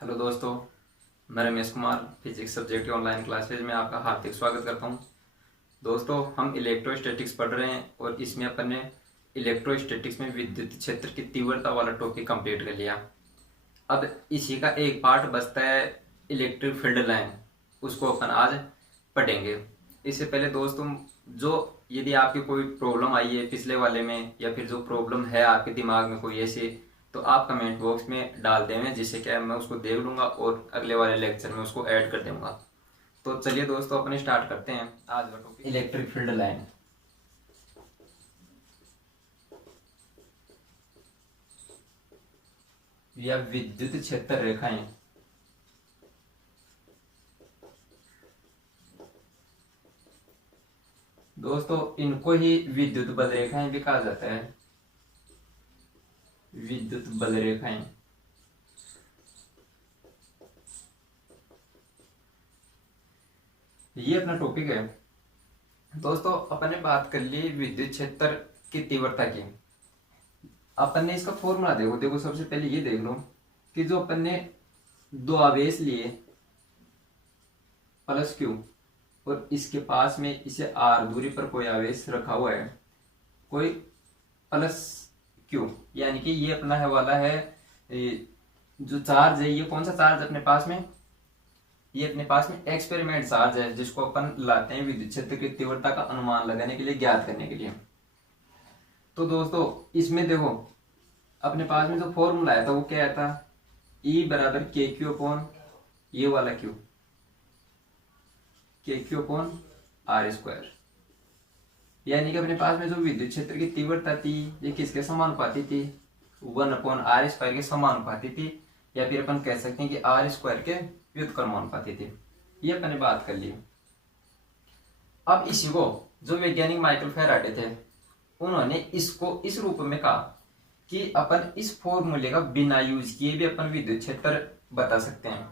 Hello दोस्तों, मैं Ramesh Kumar physics subject के ऑनलाइन क्लासेज में आपका हार्दिक स्वागत करता हूं। दोस्तों, हम इलेक्ट्रोस्टैटिक्स पढ़ रहे हैं और इसमें अपन ने इलेक्ट्रोस्टैटिक्स में विद्युत क्षेत्र की तीव्रता वाला टॉपिक कंप्लीट कर लिया। अब इसी का एक पार्ट बचता है, इलेक्ट्रिक फील्ड लाइन। उसको अपन आज पढ़ेंगे। इससे पहले दोस्तों, जो यदि आपकी कोई प्रॉब्लम आई है पिछले वाले में या फिर जो प्रॉब्लम है आपके दिमाग में कोई ऐसी, तो आप कमेंट बॉक्स में डाल देंगे, जिससे क्या है मैं उसको देख लूंगा और अगले वाले लेक्चर में उसको ऐड कर दूंगा। तो चलिए दोस्तों, अपने स्टार्ट करते हैं आज का टॉपिक, इलेक्ट्रिक फील्ड लाइन या विद्युत क्षेत्र रेखाएं। दोस्तों, इनको ही विद्युत बल रेखाएं भी कहा जाता है। विद्युत बल रेखाएं, ये अपना टॉपिक है। दोस्तों, अपन ने बात कर ली विद्युत क्षेत्र की तीव्रता की। अपन ने इसका फॉर्मूला देखो देखो सबसे पहले ये देख लो कि जो अपन ने दो आवेश लिए प्लस क्यू, और इसके पास में इसे आर दूरी पर कोई आवेश रखा हुआ है, कोई प्लस क्यू, यानी कि ये अपना है वाला है जो चार्ज है, ये कौन सा चार्ज अपने पास में, ये अपने पास में एक्सपेरिमेंट चार्ज है, जिसको अपन लाते हैं विद्युत क्षेत्र की तीव्रता का अनुमान लगाने के लिए, ज्ञात करने के लिए। तो दोस्तों, इसमें देखो अपने पास में जो फॉर्मूला आया था वो क्या आया था, E बराबर के क्यू अपॉन ये वाला क्यू, के क्यू अपॉन आर स्क्वायर। यानी कि अपने पास में जो विद्युत क्षेत्र की तीव्रता थी ये किसके समानुपाती थी, 1/r² के समानुपाती थी, या फिर अपन कह सकते हैं कि r² के व्युत्क्रमानुपाती थी। ये अपन ने बात कर ली। अब इसी को जो वैज्ञानिक माइकल फैराडे थे, उन्होंने इसको इस रूप में कहा कि अपन इस फॉर्मूले का बिना यूज किए भी अपन विद्युत क्षेत्र बता सकते हैं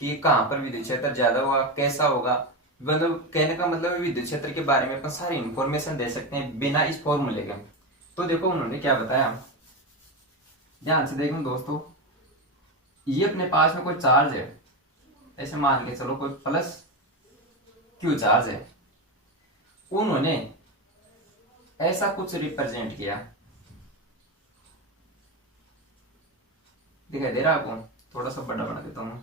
कि कहां पर विद्युत क्षेत्र ज्यादा होगा, कैसा होगा। मतलब कहने का मतलब विद्युत क्षेत्र के बारे में अपन सारी इंफॉर्मेशन दे सकते हैं बिना इस फॉर्मूले के। तो देखो उन्होंने क्या बताया, ध्यान से देखो दोस्तों। ये अपने पास में कोई चार्ज है, ऐसे मान के चलो कोई प्लस क्यू चार्ज है। उन्होंने ऐसा कुछ रिप्रेजेंट किया, दिखाई दे रहा है आपको, थोड़ा सा बड़ा बना देता हूं।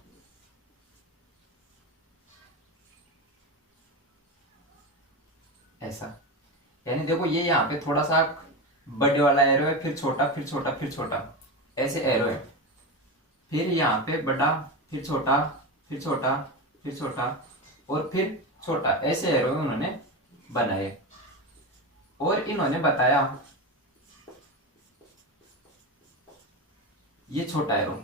ऐसा, यानी देखो ये यहाँ पे थोड़ा सा बड़े वाला एरो है, फिर छोटा, फिर छोटा, फिर छोटा, ऐसे एरो है। फिर यहाँ पे बड़ा, फिर छोटा, फिर छोटा, फिर छोटा और फिर छोटा, ऐसे एरो उन्होंने बनाए। और इन्होंने बताया ये छोटा एरो,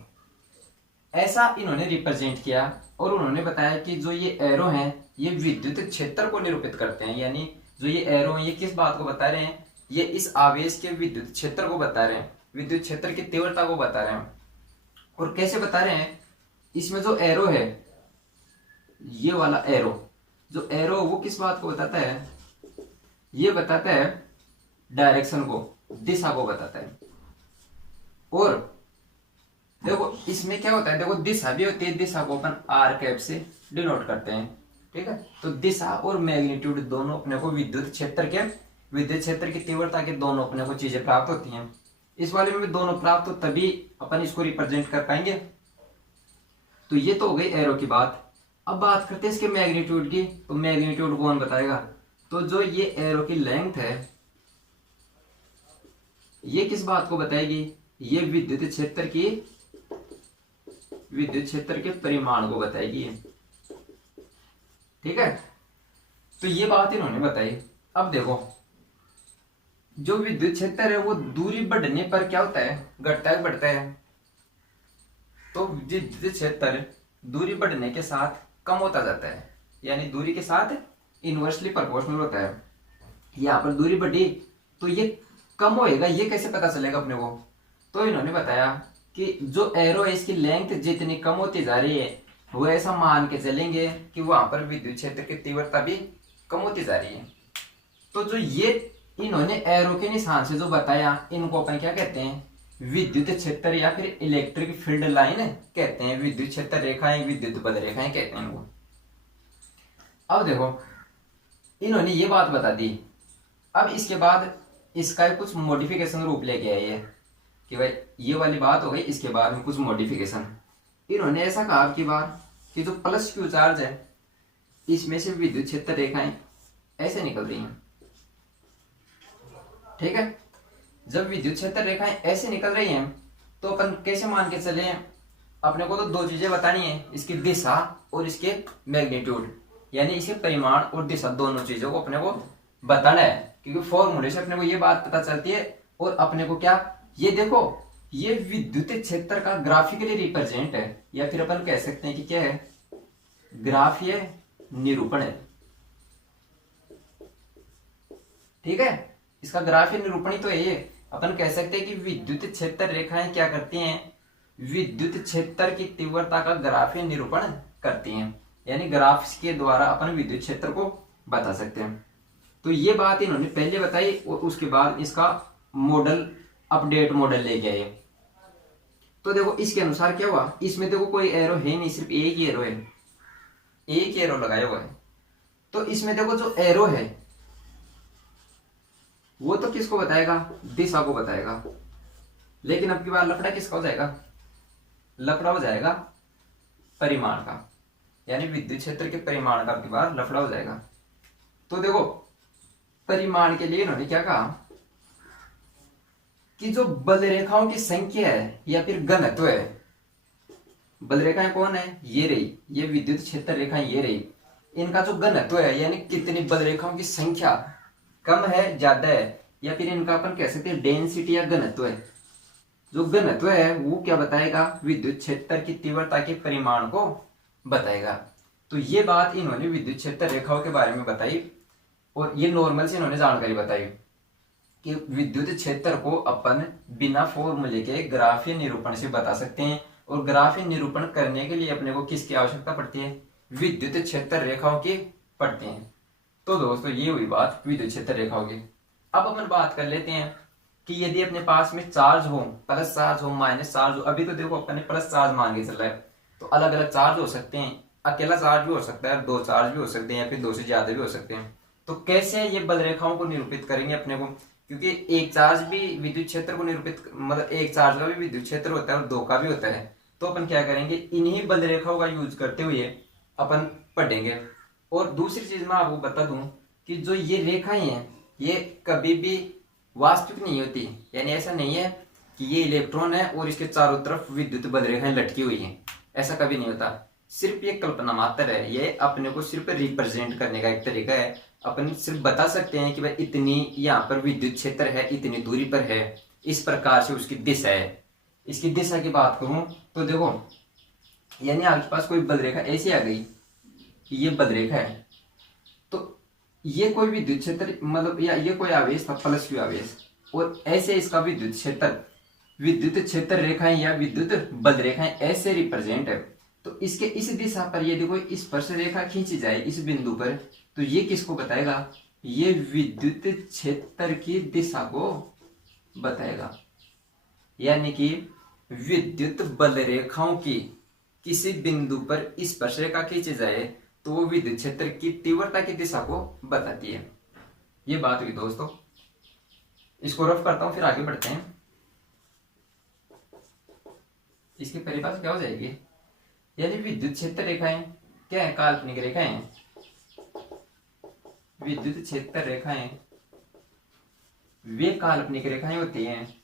ऐसा इन्होंने रिप्रेजेंट किया। और उन्होंने बताया कि जो ये एरो हैं ये विद्युत क्षेत्र को निरूपित करते हैं। यानी जो ये एरो हैं ये किस बात को बता रहे हैं, ये इस आवेश के विद्युत क्षेत्र को बता रहे हैं, विद्युत क्षेत्र की तीव्रता को बता रहे हैं। और कैसे बता रहे हैं, इसमें जो एरो है, ये वाला एरो, जो एरो वो किस बात को बताता है, ये बताता है डायरेक्शन को, दिशा को बताता है। और देखो इसमें क्या होता है, देखो दिशा भी होती है, दिशा को अपन आर कैप से डिनोट करते हैं, ठीक है। तो दिशा और मैग्नीट्यूड दोनों अपने को विद्युत क्षेत्र की तीव्रता के दोनों अपने को चीजें प्राप्त होती हैं। इस वाले में भी दोनों प्राप्त हो तभी अपन इसको रिप्रेजेंट कर पाएंगे। तो ये तो हो गई एरो की बात। अब बात करते हैं इसके मैग्नीट्यूड की। तो मैग्नीट्यूड कौन बताएगा, तो जो ये एरो की लेंथ है ये किस बात को बताएगी, ये विद्युत क्षेत्र के परिमाण को बताएगी, ठीक है। तो ये बात इन्होंने बताई। अब देखो जो विद्युत क्षेत्र है वो दूरी बढ़ने पर क्या होता है, घटता है बढ़ता है। तो विद्युत क्षेत्र दूरी बढ़ने के साथ कम होता जाता है, यानी दूरी के साथ इनवर्सली प्रोपोर्शनल होता है। यहाँ पर दूरी बढ़ी तो ये कम होएगा, ये कैसे पता चलेगा अपने को। तो इन्होंने बताया कि जो एरो है इसकी लेंथ जितनी कम होती जा रही है, वो ऐसा मान के चलेंगे कि वहां पर विद्युत क्षेत्र की तीव्रता भी कम होती जा रही है। तो जो ये इन्होंने एरो के निशान से जो बताया, इनको अपन क्या कहते हैं, विद्युत क्षेत्र या फिर इलेक्ट्रिक फील्ड लाइन कहते हैं। विद्युत क्षेत्र रेखाएं, विद्युत बल रेखाएं कहते हैं इनको। अब देखो इन्होंने ये बात बता दी। अब इसके बाद इसका कुछ मॉडिफिकेशन रूप लेके आए है कि भाई ये वाली बात हो गई, इसके बाद में कुछ मॉडिफिकेशन। इन्होंने ऐसा कहा कि बार कि जो प्लस क्यू चार्ज है इसमें से विद्युत क्षेत्र रेखाएं ऐसे निकल रही हैं, ठीक है। जब विद्युत क्षेत्र रेखाएं ऐसे निकल रही हैं तो अपन कैसे मान के चले, अपने को तो दो चीजें बतानी है, इसकी दिशा और इसके मैग्नीट्यूड, यानी इसके परिमाण और दिशा, दोनों चीजों को अपने को बताना है। क्योंकि फॉर्मूले से अपने को ये बात पता चलती है। और अपने को क्या, ये देखो ये विद्युत क्षेत्र का ग्राफिकली रिप्रेजेंट है, या फिर अपन कह सकते हैं कि क्या है, ग्राफीय निरूपण है, ठीक है। इसका ग्राफीय निरूपण ही तो है ये। अपन कह सकते हैं कि विद्युत क्षेत्र रेखाएं क्या करती हैं, विद्युत क्षेत्र की तीव्रता का ग्राफीय निरूपण करती हैं, यानी ग्राफ्स के द्वारा अपन विद्युत क्षेत्र को बता सकते हैं। तो ये बात इन्होंने पहले बताई और उसके बाद इसका मॉडल, अपडेट मॉडल लेके आए। तो देखो इसके अनुसार क्या हुआ, इसमें देखो कोई एरो है नहीं, सिर्फ एक ही एरो है, एक ही एरो लगाया हुआ है। तो इसमें देखो जो एरो है वो तो किसको बताएगा, दिशा को बताएगा। लेकिन अब की बार लफड़ा किसका हो जाएगा, लफड़ा हो जाएगा परिमाण का, यानी विद्युत क्षेत्र के परिमाण का अब की बार लफड़ा हो जाएगा। तो देखो परिमाण के लिए इन्होंने क्या कहा कि जो बल रेखाओं की संख्या है या फिर घनत्व है, बल रेखाएं कौन है, ये रही, ये विद्युत क्षेत्र रेखाएं ये रही, इनका जो घनत्व है यानी कितनी बल रेखाओं की संख्या कम है ज्यादा है, या फिर इनका अपन कह सकते हैं डेंसिटी या घनत्व है। जो घनत्व है वो क्या बताएगा, विद्युत क्षेत्र की तीव्रता के परिमाण को बताएगा। तो ये बात इन्होंने विद्युत क्षेत्र रेखाओं के बारे में बताई और ये नॉर्मल से इन्होंने जानकारी बताई कि विद्युत क्षेत्र को अपन बिना फॉर्मूले के ग्राफीय निरूपण से बता सकते हैं। और ग्राफीय निरूपण करने के लिए अपने को किसकी आवश्यकता पड़ती है, विद्युत क्षेत्र रेखाओं की पड़ती है। तो दोस्तों ये हुई बात विद्युत क्षेत्र रेखाओं की। अब अपन बात कर लेते हैं कि यदि अपने पास में चार्ज हो, प्लस चार्ज हो, माइनस चार्ज हो। अभी तो देखो अपन ने प्लस चार्ज मान के चल रहा है, तो अलग अलग चार्ज हो सकते हैं, अकेला चार्ज भी हो सकता है, दो चार्ज भी हो सकते हैं, या फिर दो से ज्यादा भी हो सकते हैं। तो कैसे ये बल रेखाओं को निरूपित करेंगे अपने को, क्योंकि एक चार्ज भी विद्युत क्षेत्र को निरूपित, मतलब एक चार्ज का भी विद्युत क्षेत्र होता है और दो का भी होता है। तो अपन क्या करेंगे, इन्हीं बल रेखाओं का यूज करते हुए अपन पढ़ेंगे। और दूसरी चीज मैं आपको बता दूं कि जो ये रेखाएं हैं ये कभी भी वास्तविक नहीं होती, यानी ऐसा नहीं है कि ये इलेक्ट्रॉन है और इसके चारों तरफ विद्युत बल रेखाएं लटकी हुई हैं, ऐसा कभी नहीं होता। सिर्फ ये कल्पना मात्र है, ये अपने को सिर्फ रिप्रेजेंट करने का एक तरीका है। अपन सिर्फ बता सकते हैं कि भाई इतनी यहाँ पर विद्युत क्षेत्र है, इतनी दूरी पर है, इस प्रकार से उसकी दिशा है। इसकी दिशा की बात करूं तो देखो, यानी आपके पास कोई बल रेखा ऐसी आ गई कि ये बल रेखा है, तो ये कोई विद्युत क्षेत्र, मतलब या ये कोई आवेश था, प्लस क्यू आवेश, और ऐसे इसका विद्युत क्षेत्र रेखाएं या विद्युत बल रेखाएं ऐसे रिप्रेजेंट है। तो इसके इस दिशा पर यदि कोई स्पर्श रेखा खींची जाए इस बिंदु पर, तो ये किसको बताएगा, ये विद्युत क्षेत्र की दिशा को बताएगा। यानी कि विद्युत बल रेखाओं की किसी बिंदु पर स्पर्श रेखा खींची जाए तो वो विद्युत क्षेत्र की तीव्रता की दिशा को बताती है। ये बात हुई दोस्तों। इसको रफ करता हूं फिर आगे बढ़ते हैं। इसकी परिभाषा क्या हो जाएगी, यानी विद्युत क्षेत्र रेखाएं क्या है, काल्पनिक रेखाएं। विद्युत क्षेत्र रेखाएं वे काल्पनिक रेखाएं होती हैं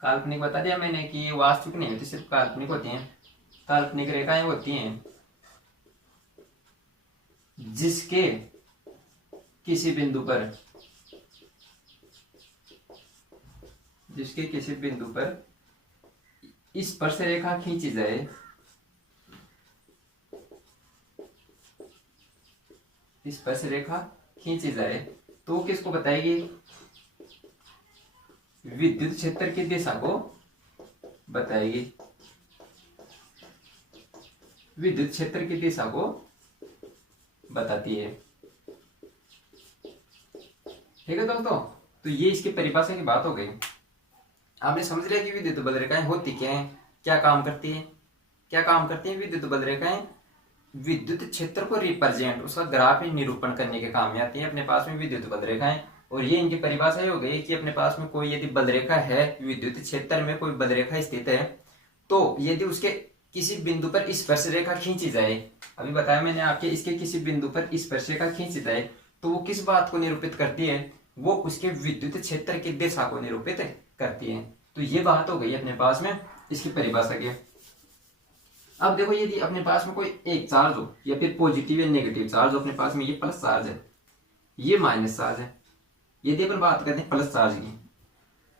काल्पनिक बता दिया मैंने कि ये वास्तविक नहीं होती, सिर्फ काल्पनिक होती हैं। काल्पनिक रेखाएं होती हैं जिसके किसी बिंदु पर स्पर्श रेखा खींची जाए तो किसको बताएगी, विद्युत क्षेत्र की दिशा को बताएगी। विद्युत क्षेत्र की दिशा को बताती है। ठीक है दोस्तों, तो ये इसकी परिभाषा की बात हो गई। आपने समझ लिया कि विद्युत बल रेखाएं होती क्या है, क्या काम करती है। क्या काम करती है विद्युत बल रेखाएं? विद्युत क्षेत्र को रिप्रेजेंट, उसका ग्राफ में निरूपण करने के काम में आती है अपने पास में विद्युत बल रेखाएं। और ये इनकी परिभाषा हो गई कि अपने पास में कोई यदि बल रेखा है, विद्युत क्षेत्र में कोई बल रेखा स्थित है, तो यदि उसके किसी बिंदु पर स्पर्श रेखा खींची जाए, अभी बताया मैंने आपके, इसके किसी बिंदु पर स्पर्श रेखा खींची जाए तो वो किस बात को निरूपित करती है? वो उसके विद्युत क्षेत्र की दिशा को निरूपित करती है। तो ये बात हो गई अपने पास में इसकी परिभाषा की। अब देखो, यदि अपने पास में कोई एक चार्ज हो, या फिर पॉजिटिव या नेगेटिव चार्ज हो, अपने पास में ये प्लस चार्ज है, ये माइनस चार्ज है, यदि अपन बात करते हैं प्लस चार्ज की,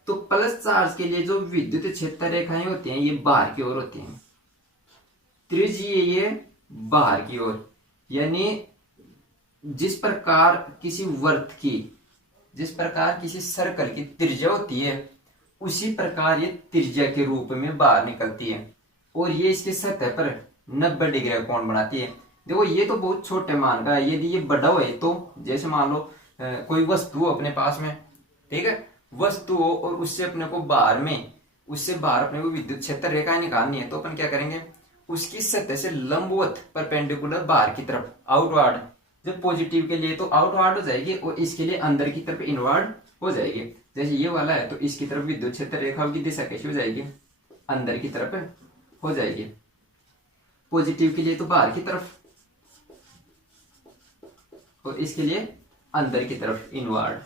तो प्लस चार्ज के लिए जो विद्युत क्षेत्र रेखाएं होती हैं ये बाहर की ओर होती हैं, त्रिज्यीय ये बाहर की ओर। यानी जिस प्रकार किसी वर्त की, जिस प्रकार किसी सर्कल की त्रिज्या होती है, उसी प्रकार ये त्रिज्या के रूप में बाहर निकलती है और ये इसकी सतह पर 90 डिग्री का कोण बनाती है। देखो ये तो बहुत छोटे मान का है, यदि ये बड़ा हो तो जैसे मान लो कोई वस्तु हो अपने पास में, ठीक है, वस्तु हो और उससे अपने को बाहर में, उससे बाहर अपने को विद्युत क्षेत्र रेखाएं निकालनी है, तो अपन क्या करेंगे, उसकी सतह से लंबवत परपेंडिकुलर बाहर की तरफ आउटवर्ड, जब पॉजिटिव के लिए तो आउटवर्ड हो जाएगी और इसके लिए अंदर की तरफ इनवर्ड हो जाएगी। जैसे ये वाला है तो इसकी तरफ विद्युत क्षेत्र रेखाओं की दिशा कैसी हो जाएगी, अंदर की तरफ हो जाएगी। पॉजिटिव के लिए तो बाहर की तरफ और इसके लिए अंदर की तरफ इनवर्ड।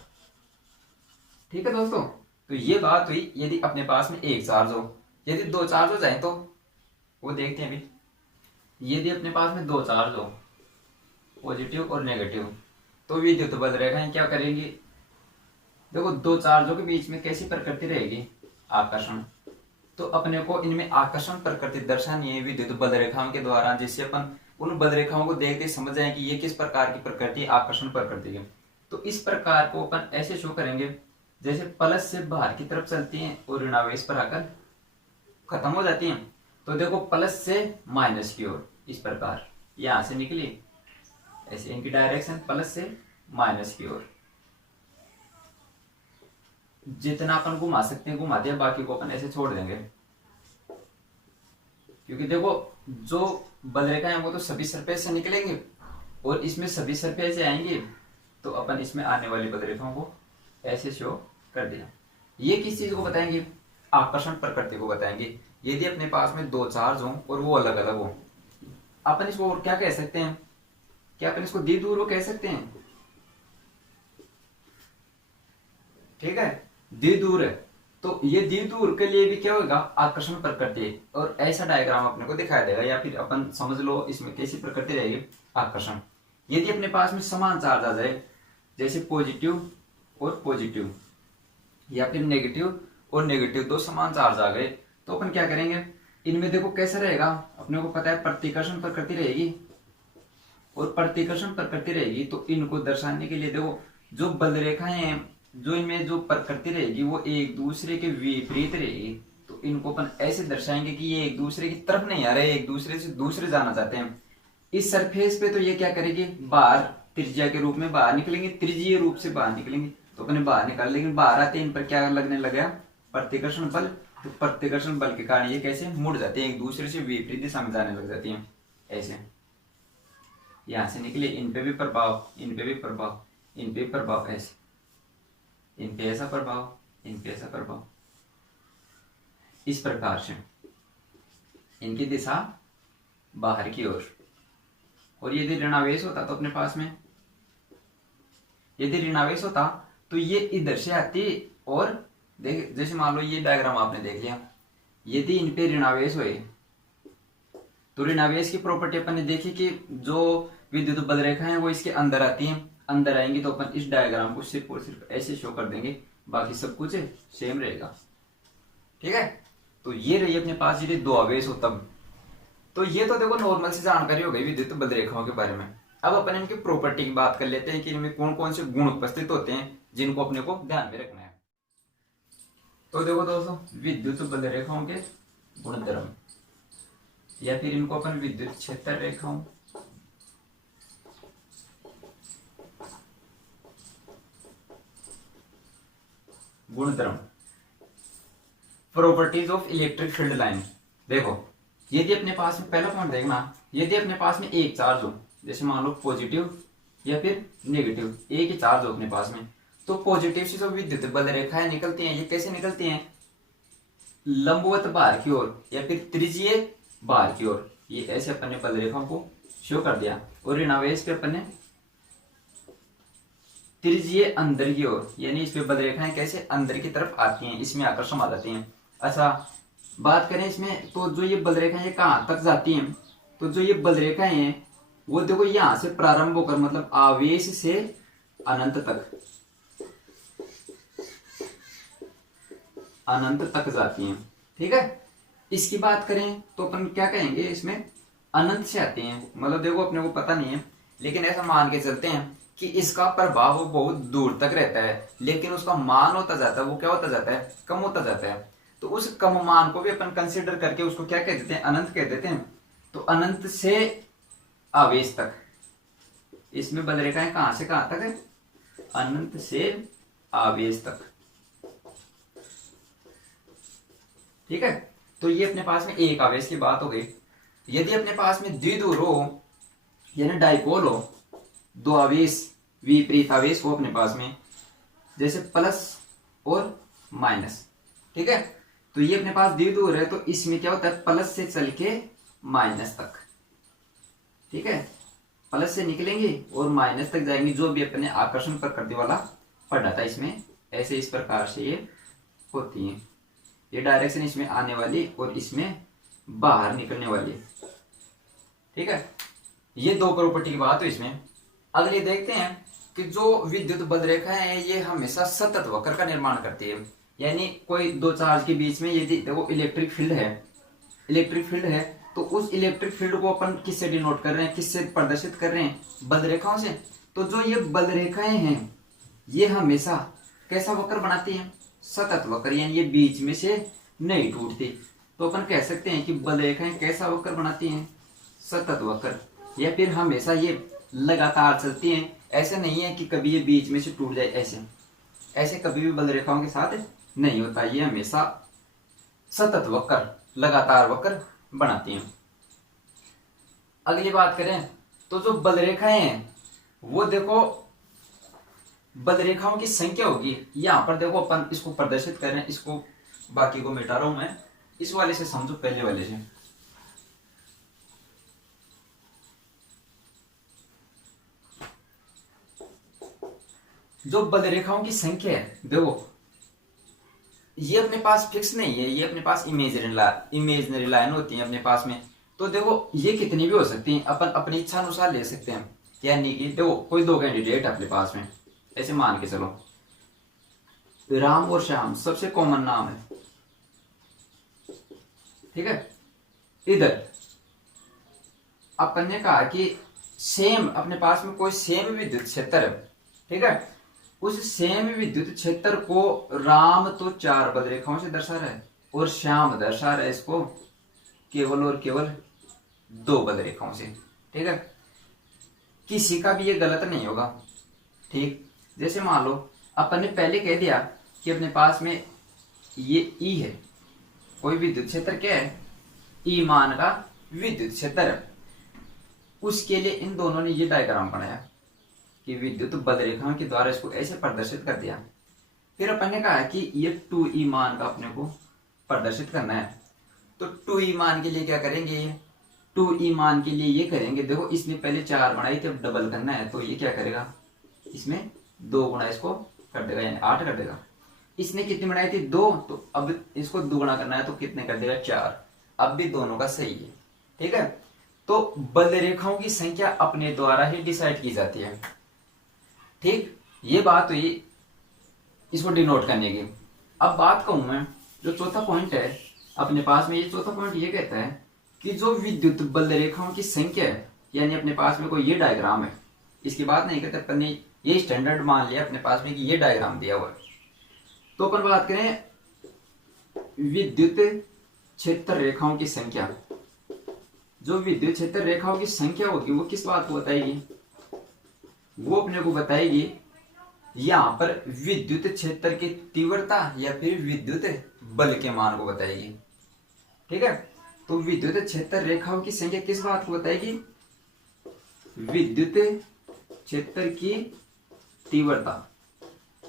ठीक है दोस्तों, तो ये बात हुई यदि अपने पास में एक चार्ज हो। यदि दो चार्ज हो जाए तो वो देखते हैं अभी। यदि अपने पास में दो चार्ज हो, पॉजिटिव और नेगेटिव, तो विद्युत बल रेखाएं क्या करेंगी? देखो दो चार्जों के बीच में कैसी प्रकृति रहेगी, आकर्षण। तो अपने को इनमें आकर्षण प्रकृति दर्शानी है विद्युत बल रेखाओं के द्वारा, जिससे अपन उन बल रेखाओं को देखते समझ जाए कि ये किस प्रकार की प्रकृति, आकर्षण प्रकृति है। तो इस प्रकार को अपन ऐसे शो करेंगे जैसे प्लस से बाहर की तरफ चलती हैं और ऋणावेश पर आकर खत्म हो जाती हैं। तो देखो प्लस से माइनस की ओर इस प्रकार यहां से निकली, ऐसे इनकी डायरेक्शन प्लस से माइनस की ओर। जितना अपन घुमा सकते हैं घुमा दिया, बाकी को अपन ऐसे छोड़ देंगे, क्योंकि देखो जो बल रेखाएं वो तो सभी सरफेस से निकलेंगे और इसमें सभी सरफेस से आएंगे, तो अपन इसमें आने वाली बल रेखाओं को ऐसे शो कर दिया। ये किस चीज को बताएंगे, आकर्षण प्रकृति को बताएंगे। यदि अपने पास में दो चार्ज हो और वो अलग अलग हो, अपन इसको और क्या कह सकते हैं, क्या अपन इसको द्विध्रुव कह सकते हैं, ठीक है, द्विध्रुव है। तो ये द्विध्रुव के लिए भी क्या होगा, आकर्षण प्रकृति, और ऐसा डायग्राम अपने को दिखाई देगा, या फिर अपन समझ लो इसमें कैसी प्रकृति रहेगी, आकर्षण। यदि अपने पास में समान चार्ज आ जाए, जैसे पॉजिटिव और पॉजिटिव, या फिर नेगेटिव और नेगेटिव, दो समान चार्ज आ गए, तो अपन क्या करेंगे, इनमें देखो कैसा रहेगा, अपने को पता है प्रतिकर्षण प्रकृति रहेगी, और प्रतिकर्षण प्रकृति रहेगी तो इनको दर्शाने के लिए देखो जो बल रेखाएं हैं, जो इनमें जो प्रकृति रहेगी वो एक दूसरे के विपरीत रहेगी। तो इनको अपन ऐसे दर्शाएंगे कि ये एक दूसरे की तरफ नहीं आ रहे, एक दूसरे से दूसरे जाना चाहते हैं। इस सरफेस पे तो ये क्या करेगी, बाहर त्रिज्या के रूप में बाहर निकलेंगे, त्रिज्यीय रूप से बाहर निकलेंगे, तो अपने बाहर निकाल, लेकिन बाहर आते इन पर क्या लगने लगा, प्रतिकर्षण बल। तो प्रतिकर्षण बल के कारण ये कैसे मुड़ जाते हैं, एक दूसरे से विपरीत दिशा में जाने लग जाती हैं। ऐसे यहां से निकले, इन पे भी प्रभाव, इन पे भी प्रभाव, इन पे प्रभाव, ऐसे इन पे ऐसा प्रभाव, इन पे ऐसा प्रभाव, इस प्रकार से इनकी दिशा बाहर की ओर। और यदि ऋणावेश होता तो अपने पास में, यदि ऋणावेश होता तो ये इधर से आती, और देख जैसे मान लो ये डायग्राम आपने देख लिया, यदि इन पे ऋणावेश हुए तो ऋणावेश की प्रॉपर्टी अपन ने देखी कि जो विद्युत बल रेखा है वो इसके अंदर आती हैं, अंदर आएंगी तो अपन इस डायग्राम को सिर्फ और सिर्फ ऐसे शो कर देंगे, बाकी सब कुछ सेम रहेगा। ठीक है, तो ये रही अपने पास यदि दो आवेश हो तब। तो ये तो देखो नॉर्मल सी जानकारी हो गई विद्युत बल रेखाओं के बारे में। अब अपन इनकी प्रॉपर्टी की बात कर लेते हैं कि इनमें कौन कौन से गुण उपस्थित होते हैं जिनको अपने को ध्यान में रखना है। तो देखो दोस्तों, विद्युत बल रेखाओं के गुणधर्म, या फिर इनको अपन विद्युत क्षेत्र रेखाओं, गुणधर्म, properties of electric field line. देखो यदि अपने पास में पहला पॉइंट देखना, यदि अपने पास में एक चार्ज हो, जैसे मान लो पॉजिटिव या फिर नेगेटिव, एक ही चार्ज हो अपने पास में, तो पॉजिटिव से जो विद्युत बल रेखाएं निकलती हैं ये कैसे निकलती हैं, लंबवत बाहर की ओर या फिर त्रिज्यीय बाहर की ओर। ये ऐसे अपन ने बल रेखाओं को शो कर दिया। और ऋणावेश पे अपन ने त्रिज्यीय अंदर की ओर, यानी इसमें बल रेखाएं कैसे अंदर की तरफ आती हैं, इसमें आकर समा जाती हैं। अच्छा बात करें इसमें, तो जो ये बल रेखाएं ये कहाँ तक जाती हैं, तो जो ये बल रेखाएं हैं वो देखो यहां से प्रारंभ होकर मतलब आवेश से अनंत तक, अनंत तक जाती हैं। ठीक है, इसकी बात करें तो अपन क्या कहेंगे, इसमें अनंत से आती हैं। मतलब देखो अपने को पता नहीं है, लेकिन ऐसा मान के चलते हैं कि इसका प्रभाव बहुत दूर तक रहता है, लेकिन उसका मान होता जाता है, वो क्या होता जाता है, कम होता जाता है। तो उस कम मान को भी अपन कंसिडर करके उसको क्या कह देते हैं, अनंत कह देते हैं। तो अनंत से आवेश तक, इसमें बल रेखाएं कहां से कहां तक है, अनंत से आवेश तक। ठीक है, तो ये अपने पास में एक आवेश की बात हो गई। यदि अपने पास में द्विध्रुव हो यानी डाइपोल हो, दो आवेश विपरीत आवेश हो अपने पास में, जैसे प्लस और माइनस। ठीक है, तो ये अपने पास द्विध्रुव है, तो इसमें क्या होता है, प्लस से चल के माइनस तक। ठीक है, प्लस से निकलेंगे और माइनस तक जाएंगे, जो भी अपने आकर्षण प्रकृति वाला पढ़ा था इसमें, ऐसे इस प्रकार से ये होती है। ये डायरेक्शन इसमें आने वाली और इसमें बाहर निकलने वाली। ठीक है, ये दो प्रॉपर्टी की बात है इसमें। अगले देखते हैं कि जो विद्युत बल रेखाएं हैं ये हमेशा सतत वक्र का निर्माण करती है। यानी कोई दो चार्ज के बीच में यदि देखो इलेक्ट्रिक फील्ड है, इलेक्ट्रिक फील्ड है, तो उस इलेक्ट्रिक फील्ड को अपन किससे डिनोट कर रहे हैं, किससे प्रदर्शित कर रहे हैं, बल रेखाओं से। तो जो ये बल रेखाएं हैं ये हमेशा कैसा वक्र बनाती हैं, सतत वक्र, यानी ये बीच में से नहीं टूटती। तो अपन कह सकते हैं कि बल रेखाएं कैसा वक्र बनाती हैं, सतत वक्र, या फिर हमेशा ये लगातार चलती हैं। ऐसे नहीं है कि कभी ये बीच में से टूट जाए, ऐसे ऐसे कभी भी बल रेखाओं के साथ नहीं होता। ये हमेशा सतत वक्र, लगातार वक्र बनाती हैं। अगली बात करें तो जो बल रेखाएं हैं वो देखो बल रेखाओं की संख्या होगी। यहां पर देखो अपन इसको प्रदर्शित कर रहे हैं, इसको बाकी को मिटा रहा हूं मैं, इस वाले से समझो, पहले वाले से। जो बल रेखाओं की संख्या है देखो ये अपने पास फिक्स नहीं है, ये अपने पास इमेजिनरी लाइन होती है अपने पास में। तो देखो ये कितनी भी हो सकती हैं, अपन अपनी इच्छा अनुसार ले सकते हैं। यानी कि देखो कोई दो कैंडिडेट अपने पास में, ऐसे मान के चलो राम और श्याम सबसे कॉमन नाम है। ठीक है, इधर अपन ने कहा कि सेम अपने पास में कोई सेम विद्युत क्षेत्र है। ठीक है, उस सेम विद्युत क्षेत्र को राम तो चार बल रेखाओं से दर्शा रहा है और श्याम दर्शा रहा है इसको केवल और केवल दो बल रेखाओं से। ठीक है, किसी का भी ये गलत नहीं होगा। ठीक, जैसे मान लो अपन ने पहले कह दिया कि अपने पास में ये ई है, कोई विद्युत क्षेत्र क्या है, ई मान का विद्युत क्षेत्र है। उसके लिए इन दोनों ने ये डायग्राम बनाया कि विद्युत बल रेखाओं के द्वारा इसको ऐसे प्रदर्शित कर दिया। फिर अपन ने कहा कि ये 2e मान का अपने को प्रदर्शित करना है। तो 2e मान के लिए क्या करेंगे, 2e मान के लिए ये करेंगे, देखो इसने पहले 4 बनाई थी, अब डबल करना है तो ये क्या करेगा, इसमें 2 गुणा इसको कर देगा, यानी 8 कर देगा। इसने कितनी बनाई थी 2, तो अब इसको 2 गुणा करना है तो कितने कर देगा 4। अब भी दोनों का सही है। ठीक है, तो बल रेखाओं की संख्या अपने द्वारा ही डिसाइड की जाती है। ठीक, ये बात हुई इसको डिनोट करने की। अब बात कहूं मैं, जो चौथा पॉइंट है अपने पास में, ये चौथा पॉइंट ये कहता है कि जो विद्युत बल रेखाओं की संख्या है, यानी अपने पास में कोई ये डायग्राम है, इसकी बात नहीं करते अपन ने, ये स्टैंडर्ड मान लिया अपने पास में कि ये डायग्राम दिया हुआ है। तो अपन बात करें विद्युत क्षेत्र रेखाओं की संख्या, जो विद्युत क्षेत्र रेखाओं की संख्या होगी वो किस बात को बताएगी, वो अपने को बताएगी यहाँ पर विद्युत क्षेत्र की तीव्रता या फिर विद्युत बल के मान को बताएगी। ठीक है, तो विद्युत क्षेत्र रेखाओं की संख्या किस बात को बताएगी? विद्युत क्षेत्र की तीव्रता,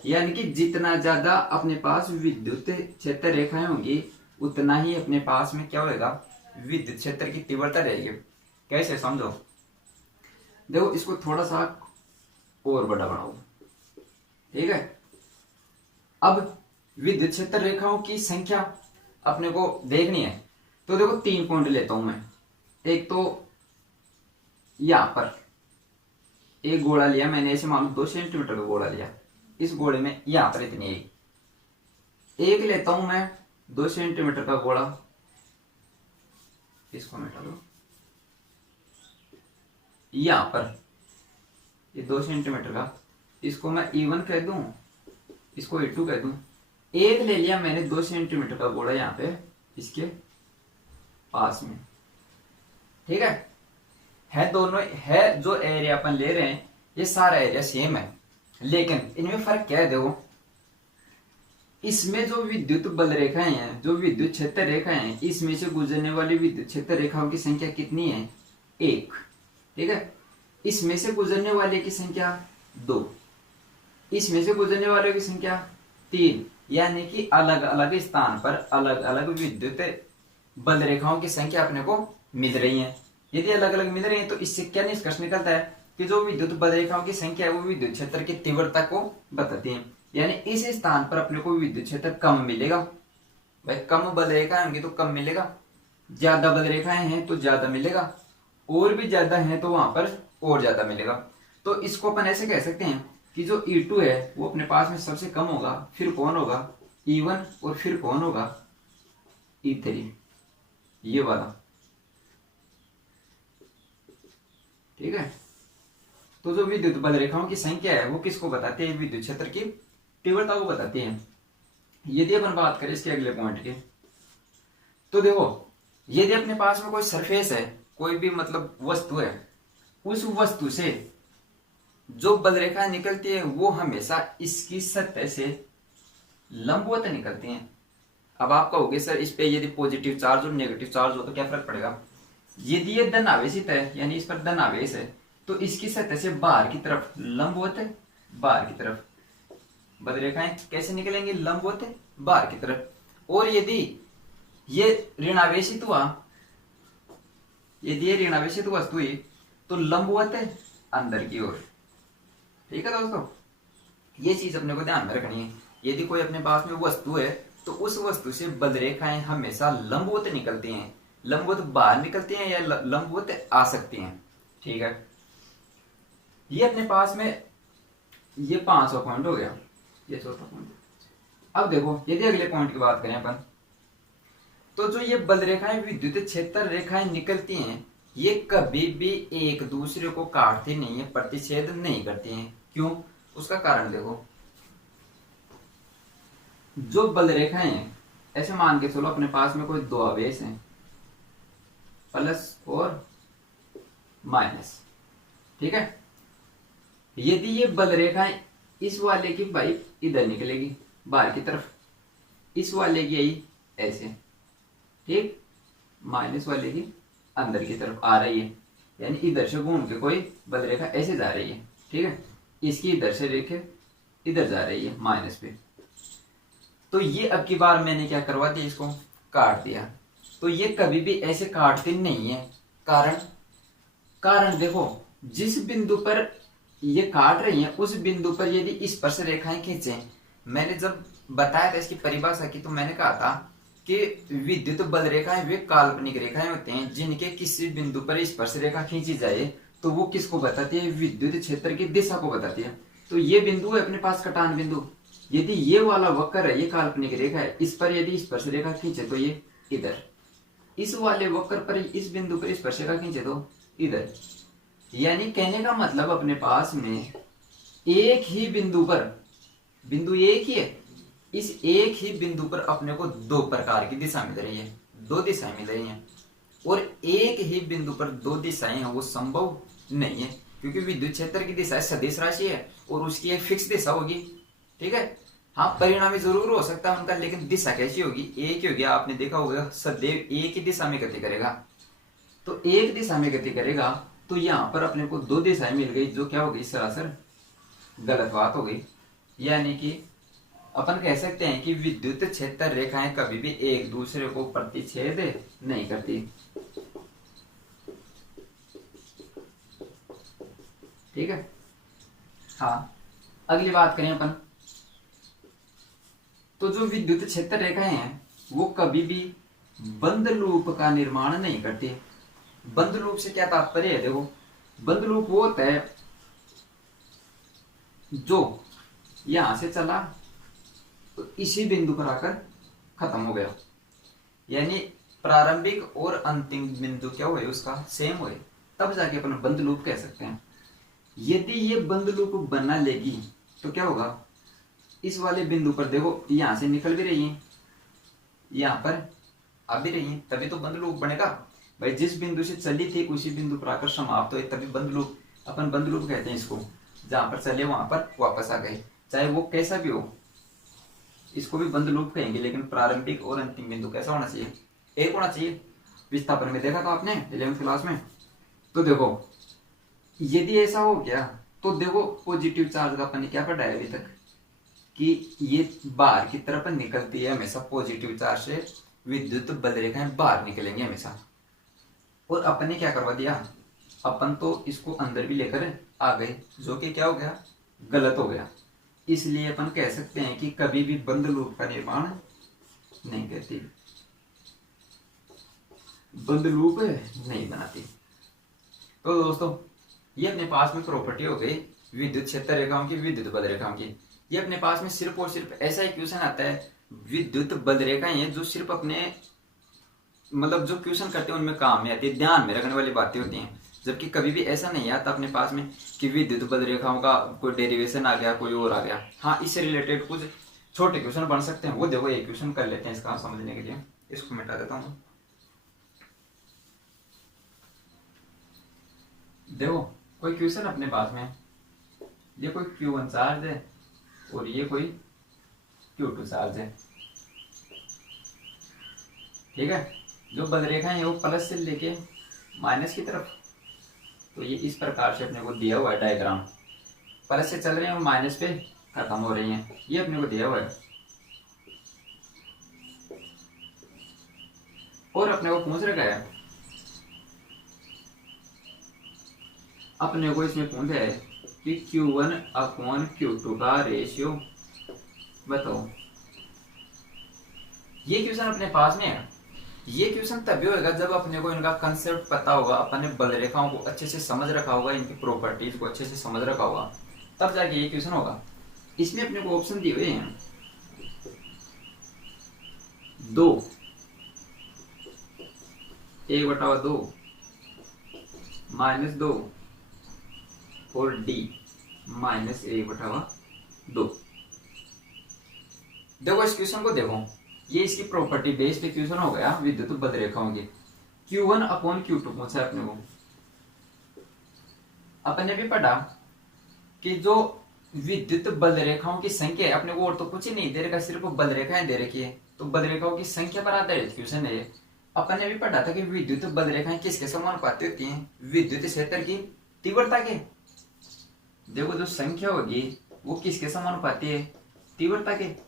यानी कि जितना ज्यादा अपने पास विद्युत क्षेत्र रेखाएं होंगी उतना ही अपने पास में क्या होगा? विद्युत क्षेत्र की तीव्रता रहेगी। कैसे समझो, देखो इसको थोड़ा सा और बड़ा बनाओ। ठीक है, अब विद्युत क्षेत्र रेखाओं की संख्या अपने को देखनी है, तो देखो 3 पॉइंट लेता हूं मैं। एक तो यहां पर एक गोला लिया मैंने, ऐसे मान लो 2 सेंटीमीटर का गोला लिया, इस गोले में यहां पर इतनी एक लेता हूं मैं 2 सेंटीमीटर का गोला, इसको मिटा दो। यहां पर ये 2 सेंटीमीटर का, इसको मैं E1 कह दूं, इसको E2 कह दूं। एक ले लिया मैंने 2 सेंटीमीटर का गोला यहां पे इसके पास में। ठीक है दोनों है, जो एरिया अपन ले रहे हैं ये सारा एरिया सेम है, लेकिन इनमें फर्क क्या है? देखो इसमें जो विद्युत बल रेखाएं हैं, जो विद्युत क्षेत्र रेखाएं हैं, इसमें से गुजरने वाली विद्युत क्षेत्र रेखाओं की संख्या कितनी है? 1। ठीक है, इसमें से गुजरने वाले की संख्या 2, इसमें से गुजरने वाले की संख्या 3, यानी कि अलग अलग स्थान पर अलग अलग विद्युत बल रेखाओं की संख्या अपने को मिल रही है। यदि अलग अलग मिल रही है तो इससे क्या निष्कर्ष निकलता है कि जो विद्युत बल रेखाओं की संख्या है वो विद्युत क्षेत्र की तीव्रता को बताती है। यानी इस स्थान पर अपने को विद्युत क्षेत्र कम मिलेगा। भाई कम बल रेखाएं होंगी तो कम मिलेगा, ज्यादा बल रेखाएं हैं तो ज्यादा मिलेगा, और भी ज्यादा है तो वहां पर और ज्यादा मिलेगा। तो इसको अपन ऐसे कह सकते हैं कि जो E2 है वो अपने पास में सबसे कम होगा, फिर कौन होगा? E1, और फिर कौन होगा? E3, ये वाला। ठीक है, तो जो विद्युत बल रेखाओं की संख्या है वो किसको बताती है? विद्युत क्षेत्र की तीव्रता को बताती है। यदि अपन बात करें इसके अगले पॉइंट की, तो देखो यदि अपने पास में कोई सरफेस है, कोई भी मतलब वस्तु है, उस वस्तु से जो बल रेखाएं निकलती है वो हमेशा इसकी सतह से लंबवत निकलती हैं। अब आप कहोगे सर इस पे यदि पॉजिटिव चार्ज और नेगेटिव चार्ज हो तो क्या फर्क पड़ेगा? यदि ये धन आवेशित है, यानी इस पर धन आवेश है, तो इसकी सतह से बाहर की तरफ लंबवत है, बाहर की तरफ बल रेखाएं कैसे निकलेंगे? लंबवत है बाहर की तरफ। और यदि ये ऋणावेशित हुआ, यदि ये ऋणावेशित वस्तु हुई तो लंबवत है अंदर की ओर। ठीक है दोस्तों, ये चीज अपने को ध्यान में रखनी है। यदि कोई अपने पास में वस्तु है तो उस वस्तु से बल रेखाएं हमेशा लंबवत निकलती हैं, लंबवत बाहर निकलती हैं या लंबवत आ सकती हैं। ठीक है, ये अपने पास में ये 5वां पॉइंट हो गया, ये 4था पॉइंट। अब देखो यदि अगले पॉइंट की बात करें अपन, तो जो ये बल रेखाएं विद्युत क्षेत्र रेखाएं निकलती हैं ये कभी भी एक दूसरे को काटती नहीं है, प्रतिच्छेद नहीं करती हैं। क्यों? उसका कारण देखो, जो बल रेखाएं हैं, ऐसे मान के चलो अपने पास में कोई 2 आवेश हैं, प्लस और माइनस। ठीक है, यदि ये बल रेखाएं इस वाले की पाइप इधर निकलेगी बाहर की तरफ, इस वाले की यही ऐसे, ठीक, माइनस वाले की अंदर की तरफ आ रही है, यानी इधर से घूम के कोई बल रेखा ऐसे जा रही है। ठीक है, इसकी इधर से रेखा इधर जा रही है माइनस पे, तो ये अब की बार मैंने क्या करवा दिया, इसको काट दिया। तो ये कभी भी ऐसे काटते नहीं है। कारण देखो, जिस बिंदु पर ये काट रही है उस बिंदु पर यदि स्पर्श रेखाएं खींचे, मैंने जब बताया था इसकी परिभाषा की तो मैंने कहा था कि विद्युत बल रेखाएं वे काल्पनिक रेखाएं होते हैं जिनके किसी बिंदु पर स्पर्श रेखा खींची जाए तो वो किसको बताती है? विद्युत क्षेत्र की दिशा को बताती है। तो ये बिंदु है अपने पास कटान बिंदु, यदि ये वाला वक्र है, ये काल्पनिक रेखा है, इस पर यदि स्पर्श रेखा खींचे तो ये इधर, इस वाले वक्र पर इस बिंदु पर स्पर्श रेखा खींचे तो इधर। यानी कहने का मतलब अपने पास में एक ही बिंदु पर, बिंदु एक ही है, इस एक ही बिंदु पर अपने को 2 प्रकार की दिशा मिल रही है, 2 दिशाएं मिल रही हैं। और एक ही बिंदु पर 2 दिशाएं हैं वो संभव नहीं है, क्योंकि विद्युत क्षेत्र की दिशा सदिश राशि है और उसकी एक फिक्स दिशा होगी। ठीक है, हाँ परिणामी जरूर हो सकता है उनका, लेकिन दिशा कैसी होगी, एक ही होगी। आपने देखा होगा सदैव एक ही दिशा में गति करेगा। तो एक दिशा में गति करेगा तो यहाँ पर अपने को दो दिशाएं मिल गई, जो क्या हो गई, सरासर गलत बात हो गई। यानी कि अपन कह सकते हैं कि विद्युत क्षेत्र रेखाएं कभी भी एक दूसरे को प्रतिच्छेद नहीं करती। ठीक है, हाँ अगली बात करें अपन, तो जो विद्युत क्षेत्र रेखाएं हैं वो कभी भी बंद लूप का निर्माण नहीं करती। बंद लूप से क्या तात्पर्य है, देखो बंद लूप वो होता है जो यहां से चला तो इसी बिंदु पर आकर खत्म हो गया, यानी प्रारंभिक और अंतिम बिंदु क्या हुए उसका सेम हुए, तब जाके अपन बंद लूप कह सकते हैं। यदि ये बंद लूप बना लेगी तो क्या होगा, इस वाले बिंदु पर देखो यहां से निकल भी रही है, यहां पर आ भी रही है, तभी तो बंद लूप बनेगा भाई। जिस बिंदु से चली थी उसी बिंदु पर आकर समाप्त हुई, तभी बंद लूप, अपन बंद लूप कहते हैं इसको। जहां पर चले वहां पर वापस आ गए, चाहे वो कैसा भी हो, इसको भी बंद लूप कहेंगे। लेकिन प्रारंभिक और अंतिम बिंदु कैसा होना चाहिए, एक होना चाहिए। विस्थापन में देखा था आपने 11वीं क्लास में। तो देखो यदि ऐसा हो गया तो देखो पॉजिटिव चार्ज का अपन ने क्या पढ़ा है अभी तक, कि ये बाहर की तरफ निकलती है हमेशा। पॉजिटिव चार्ज से विद्युत बल रेखाएं बाहर निकलेंगे हमेशा। और अपन ने क्या करवा दिया, अपन तो इसको अंदर भी लेकर आ गए, जो कि क्या हो गया, गलत हो गया। इसलिए अपन कह सकते हैं कि कभी भी बंद लूप का निर्माण नहीं करती, बंद लूप नहीं बनाती। तो दोस्तों ये अपने पास में प्रॉपर्टी हो गई विद्युत क्षेत्र रेखाओं की, विद्युत बल रेखाओं की। ये अपने पास में सिर्फ और सिर्फ ऐसा ही क्वेश्चन आता है, विद्युत बल रेखाएं हैं जो सिर्फ अपने मतलब जो क्वेश्चन करते हैं उनमें काम में आती है, ध्यान में रखने वाली बातें होती हैं। जबकि कभी भी ऐसा नहीं आता अपने पास में कि विद्युत बल रेखाओं का कोई डेरिवेशन आ गया, कोई और आ गया। हाँ इससे रिलेटेड कुछ छोटे क्वेश्चन बन सकते हैं, वो देखो एक क्वेश्चन कर लेते हैं इसका समझने के लिए। इसको मिटा देता हूँ। देखो कोई क्वेश्चन अपने पास में, ये कोई Q1 चार्ज है और ये कोई Q2 चार्ज है। ठीक है, जो बल रेखाएं है वो प्लस से लेके माइनस की तरफ, तो ये इस प्रकार से अपने को दिया हुआ है डायग्राम। प्लस से चल रहे हैं और माइनस पे खत्म हो रही हैं, ये अपने को दिया हुआ है। और अपने को पूछ रखा है, अपने को इसमें पूछा है कि Q1 अपॉन Q2 का रेशियो बताओ। ये क्वेश्चन अपने पास में है। ये क्वेश्चन तभी होगा जब अपने को इनका कंसेप्ट पता होगा, अपने बल रेखाओं को अच्छे से समझ रखा होगा, इनकी प्रॉपर्टीज को अच्छे से समझ रखा होगा, तब जाके ये क्वेश्चन होगा। इसमें अपने को ऑप्शन दिए हुए हैं 2, 1/2 -2 और D -1/2। देखो इस क्वेश्चन को देखो, ये इसकी प्रॉपर्टी बेस्ड क्वेश्चन हो गया विद्युत बल रेखाओं की। Q1 अपॉन Q2 पूछा है अपने को। अपन ने भी पढ़ा कि जो विद्युत बल रेखाओं की संख्या है, अपने को और तो कुछ ही नहीं दे रखा, सिर्फ बल रेखाएं दे रखी है, तो बल रेखाओं की संख्या पर आधारित क्वेश्चन है। अपन ने भी पढ़ा था कि विद्युत बल रेखाएं किसके समानुपाती होती हैं, विद्युत क्षेत्र की तीव्रता के। देखो जो संख्या होगी वो किसके समानुपाती है, तीव्रता के।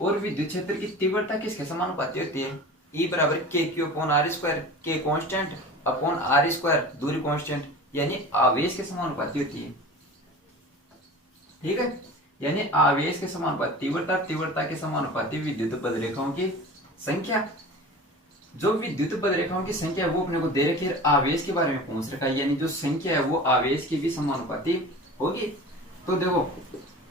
और विद्युत क्षेत्र की तीव्रता किसके समानुपाती होती है, E बराबर KQ upon R², K constant upon R², दूरी कांस्टेंट, यानी आवेश के समानुपाती होती है। ठीक है, यानी आवेश के समानुपाती तीव्रता, तीव्रता के समानुपाती विद्युत बल रेखाओं की संख्या। जो विद्युत बल रेखाओं की संख्या है वो अपने को दे रखी है, आवेश के बारे में पूछ रखा है, यानी जो संख्या है वो आवेश की भी समानुपाती होगी। तो देखो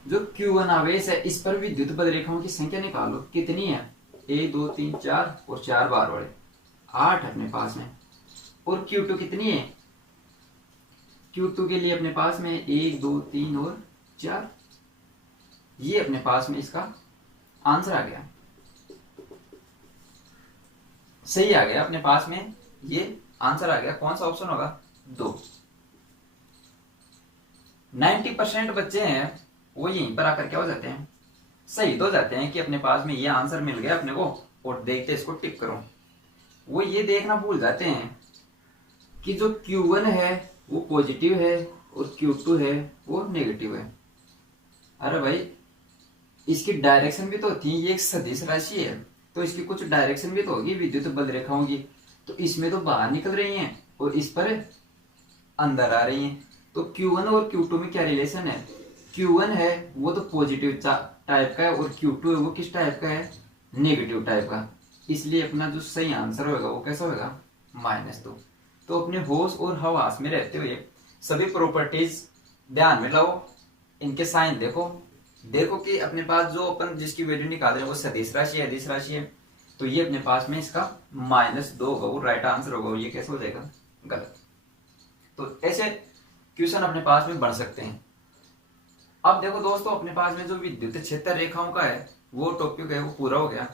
जो Q1 आवेश है इस पर विद्युत बल रेखाओं की संख्या निकालो, कितनी है, 1 2 3 4 और 4 बार वाले 8 अपने पास में। और Q2 कितनी है, Q2 के लिए अपने पास में 1 2 3 और 4, ये अपने पास में इसका आंसर आ गया, सही आ गया अपने पास में, ये आंसर आ गया। कौन सा ऑप्शन होगा, 2। 90% बच्चे हैं वो यहीं पर आकर क्या हो जाते हैं, शहीद हो जाते हैं कि अपने पास में ये आंसर मिल गया अपने को और देखते इसको टिक करो। वो ये देखना भूल जाते हैं कि जो Q1 है वो पॉजिटिव है और Q2 है वो नेगेटिव है। अरे भाई इसकी डायरेक्शन भी तो होती है, ये एक सदिश राशि है तो इसकी कुछ डायरेक्शन भी तो होगी विद्युत बल रेखाओं की। तो इसमें तो बाहर निकल रही हैं और इस पर अंदर आ रही हैं। तो Q1 और Q2 में क्या रिलेशन है, Q1 है वो तो पॉजिटिव टाइप का है और Q2 है वो किस टाइप का है, नेगेटिव टाइप का। इसलिए अपना जो सही आंसर होगा वो कैसा होगा, -2। तो अपने होश और हवास में रहते हुए सभी प्रॉपर्टीज ध्यान में लाओ, इनके साइन देखो, देखो कि अपने पास जो अपन जिसकी वैल्यू निकाल रहे हैं वो सदिश राशि है, अदिश राशि है। तो ये अपने पास में इसका -2 होगा, वो राइट आंसर होगा। ये कैसे हो जाएगा, गलत। तो ऐसे क्वेश्चन अपने पास में बन सकते हैं। अब देखो दोस्तों अपने पास में जो विद्युत क्षेत्र रेखाओं का है वो टॉपिक है वो पूरा हो गया।